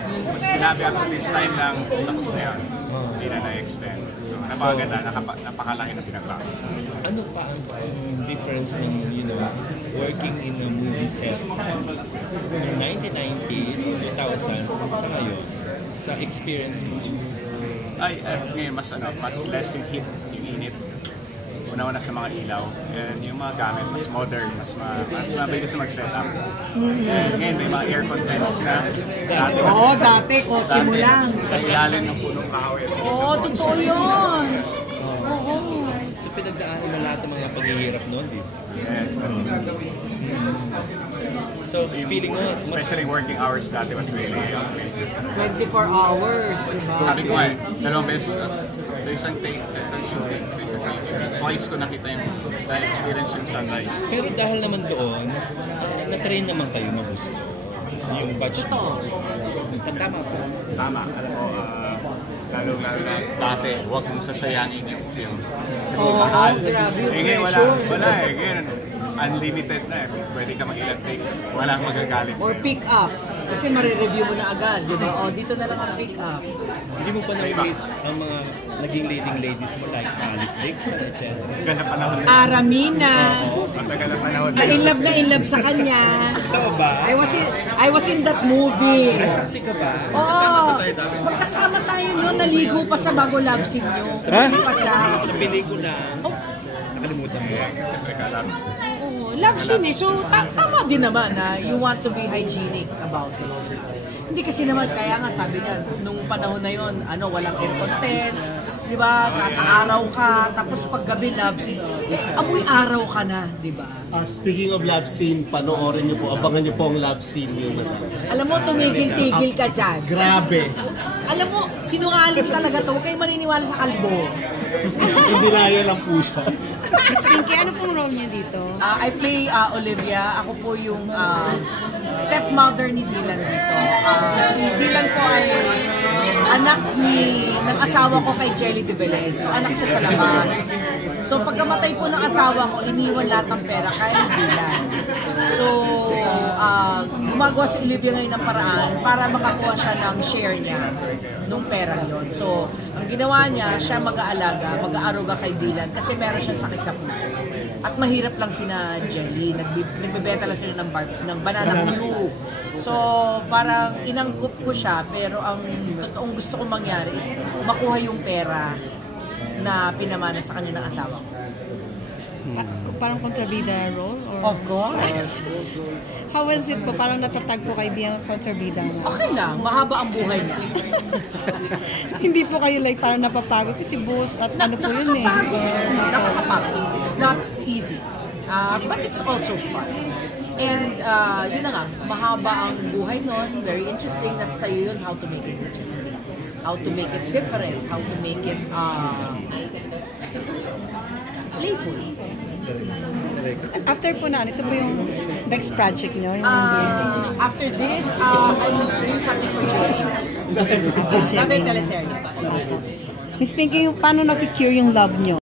Pag sinabi ako this time lang, tapos na yun. Hindi na na-extend. So, napakaganda, napakalaki na pinagbago. Ano pa ang difference ng, working in a movie set ng 1990s or 2000s sa ngayon, sa experience mo? Ngayon, mas less yung heat, yung init. Una-una sa mga ilaw. And yung mga gamit, mas modern, mas mabilis mag-set up. And ngayon, may mga air contents na dati, kotse mo lang. Sa ilalim ng punong kahoy. Totoo yun. So pinagdaanan mo lahat ng mga paghihirap noon, di ba? Yes. So, feeling mo, especially working hours dati was really outrageous. 24 hours, diba? Sabi ko nga, dalawang beses sa isang take, sa isang shooting, sa isang twice ko nakita yung experience yung sunrise. Pero dahil naman doon, na-train naman kayo magusto. Yung budget. Tama po. Tama. Alam ko, lalo na dati, huwag mong sasayangin yung film. Kasi mahal. Grabe yung pressure. Wala eh. Ngayon, unlimited na eh. Pwede ka mag-ilang takes. Wala kang magagalit sa'yo. Or pick up. Kasi marireview mo na agad, di ba? Dito na lang ang pick up. Hindi mo pa na-miss ang mga naging leading ladies mo like Alex Dixon, etc. Matagal na panahon. Aramina. Matagal na panahon. In love sa kanya. Saan ba? I was in that movie. Ay, saksi ka ba? Magkasama tayo noon. Naligo pa siya bago love scene nyo. Sabi pa siya. Sa pelikula, nakalimutan mo. Love scene eh. So, tama din naman na you want to be hygienic about it. Hindi kasi naman, kaya nga sabi niya, nung panahon na yon, walang air content, di ba? Nasa araw ka, tapos paggabi love scene, amoy araw ka na, di ba? Speaking of love scene, panoorin niyo po, abangan niyo po ang love scene niyo, madam. Alam mo, tumigil-tigil ka dyan. Grabe. Alam mo, sinungaling talaga to. Huwag kayong maniniwala sa kalbo. Hindi na yan lang po siya. Miss Pinky, ano pong role niya dito? I play Olivia. Ako po yung stepmother ni Dylan dito. Si Dylan po ay anak ng asawa ko kay Jelly de Belen. So anak siya sa labas. So pagkamatay po ng asawa ko, iniwan lahat ng pera kay Dylan. So gumagawa si Olivia ngayon ng paraan para makakuha siya ng share niya nung pera yon. So ang ginawa niya, siya mag-aalaga, mag-aaruga kay Dylan kasi meron siyang sakit sa puso. At mahirap lang sina Jelly, nagbebenta lang sila ng banana Q. So parang inanggup ko siya, pero ang totoong gusto kong mangyari is makuha yung pera na pinamana sa kanya ng asawa ko. Parang kontrabida role? Or? Of course. How was it po? Parang natatag po kayo bilang kontrabida mo? Okay lang, mahaba ang buhay niya. Hindi po kayo parang napapagod kasi boss at ano po yun eh. Nakakapagod. It's not easy. But it's also fun. And yun na nga, mahaba ang buhay nun, very interesting. Nasa sa'yo yun, how to make it interesting. How to make it different. How to make it playful. After po ito po yung next project nyo? After this, I'm doing something for July. Another teleserye. Miss Pinky, paano nag-cure yung love nyo?